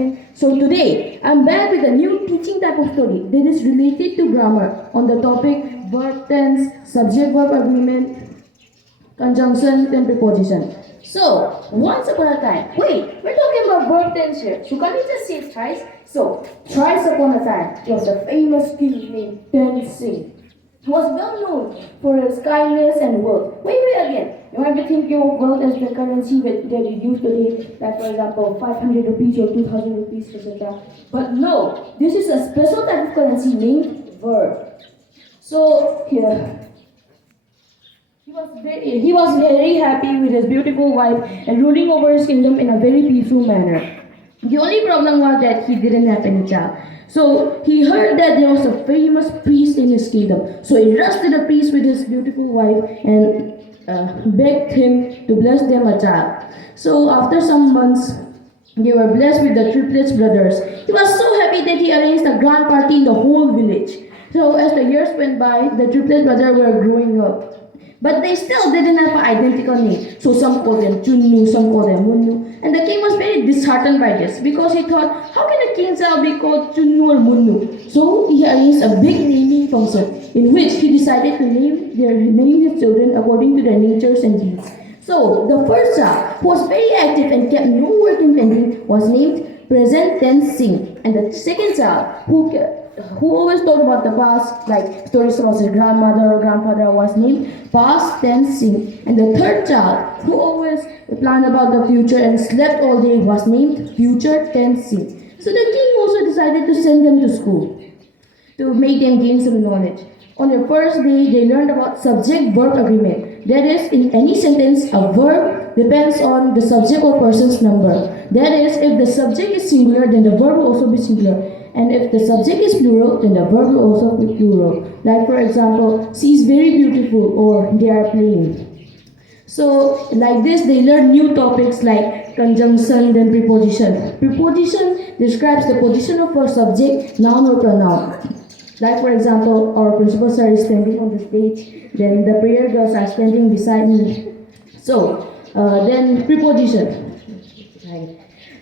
again. So today, I'm back with a new teaching type of story that is related to grammar on the topic verb tense, subject-verb agreement, conjunction, and preposition. So, once upon a time, wait, we're talking about verb tense here. So can't we just say thrice? So, thrice upon a time, there was a famous king named Tenzing. He was well known for his kindness and wealth. Wait again. You might be thinking of wealth as the currency that you use today, like for example 500 rupees or 2000 rupees, etc. But no, this is a special type of currency named verb. So here, he was very happy with his beautiful wife and ruling over his kingdom in a very peaceful manner. The only problem was that he didn't have any child. So he heard that there was a famous priest in his kingdom. So he rushed to the priest with his beautiful wife and begged him to bless them a child. So after some months, they were blessed with the triplets brothers. He was so happy that he arranged a grand party in the whole village. So as the years went by, the triplet brothers were growing up. But they still didn't have an identical name. So some called them Chunnu, some called them Munnu. And the king was very disheartened by this because he thought, how can a king's child be called Chunnu or Munnu? So he arranged a big naming function in which he decided to name his children according to their natures and deeds. So the first child, who was very active and kept no work in pending, was named Present Tense Singh. And the second child, who always talked about the past, like stories about his grandmother or grandfather, was named Past Tense Singh. And the third child, who always planned about the future and slept all day, was named Future Tense Singh. So the king also decided to send them to school to make them gain some knowledge. On their first day, they learned about subject-verb agreement. That is, in any sentence, a verb depends on the subject or person's number. That is, if the subject is singular, then the verb will also be singular. And if the subject is plural, then the verb will also be plural. Like for example, she is very beautiful or they are playing. So like this, they learn new topics like conjunction, then preposition. Preposition describes the position of a subject, noun or pronoun. Like for example, our principal sir is standing on the stage, then the prayer girls are standing beside me. So then preposition.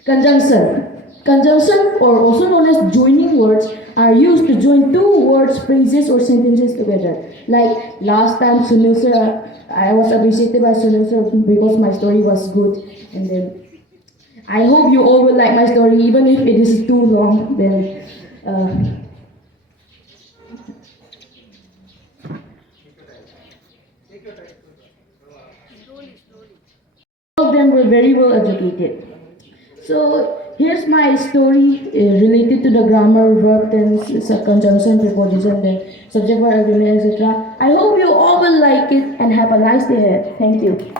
Conjunction. Conjunction, or also known as joining words, are used to join two words, phrases, or sentences together. Like last time, Sunil sir, I was appreciated by Sunil sir because my story was good. And then I hope you all will like my story, even if it is too long. Then all of them were very well educated. So here's my story related to the grammar, verb tense, conjunction, preposition, then subject, verb, agreement, etc. I hope you all will like it and have a nice day ahead. Thank you.